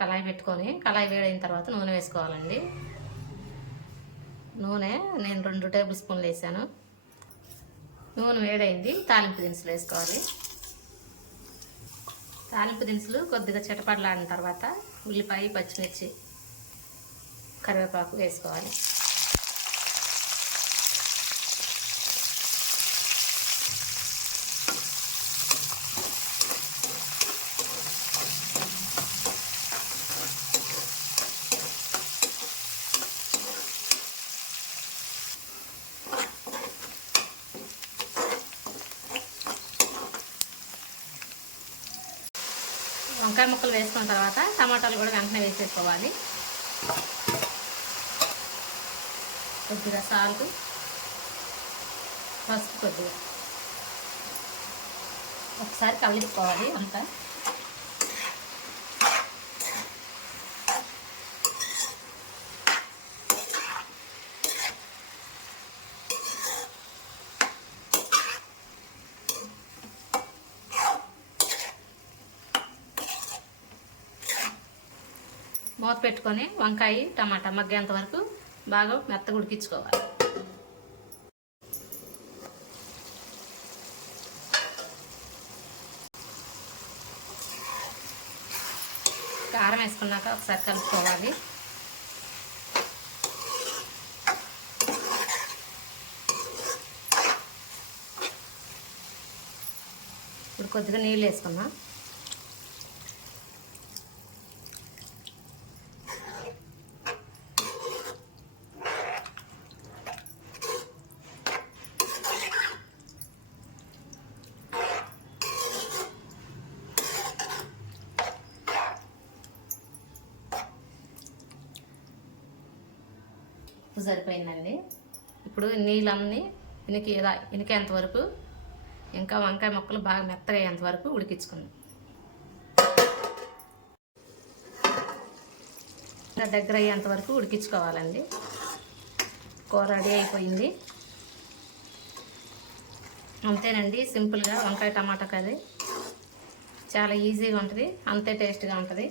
కళాయి పెట్టుకొని కళాయి వేడైన తర్వాత నూనె వేసుకోవాలండి. నూనె నేను రెండు టేబుల్ స్పూన్లు వేసాను. నూనె వేడైంది తాలింపు దినుసులు వేసుకోవాలి. తాలింపు దినుసులు కొద్దిగా చిటపడలాడిన తర్వాత ఉల్లిపాయ పచ్చిమిర్చి కరివేపాకు వేసుకోవాలి. వంకాయ ముక్కలు వేసుకున్న తర్వాత టమాటాలు కూడా వెంటనే వేసేసుకోవాలి. కొద్దిగా సాల్ట్ పసుపు కొద్దిగా. ఒకసారి కలుపుకోవాలి అంతా. మూత పెట్టుకొని వంకాయ టమాటా మగ్గేంత వరకు బాగా మెత్తగా ఉడికించుకోవాలి. కారం వేసుకున్నాక ఒకసారి కలుపుకోవాలి. ఇప్పుడు కొద్దిగా నీళ్ళు వేసుకున్నాం ఉప్పు సరిపోయిందండి. ఇప్పుడు నీళ్ళన్నీ ఇనికి ఇనికేంత వరకు ఇంకా వంకాయ ముక్కలు బాగా మెత్తగా అయ్యేంత వరకు ఉడికించుకుందాం. దగ్గర అయ్యేంత వరకు ఉడికించుకోవాలండి. కూర రెడీ అయిపోయింది. అంతేనండి సింపుల్గా వంకాయ టమాటా కర్రీ. చాలా ఈజీగా ఉంటుంది అంతే టేస్ట్గా ఉంటుంది.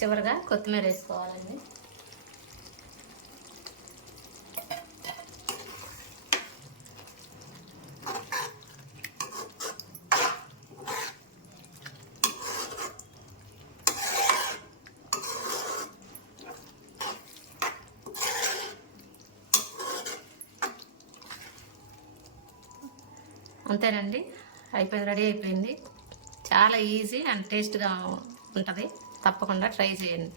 చివరిగా కొత్తిమీర వేసుకోవాలండి. అంతేనండి. అయిపోయింది రెడీ అయిపోయింది. చాలా ఈజీ అండ్ టేస్ట్గా ఉంటుంది. తప్పకుండా ట్రై చేయండి.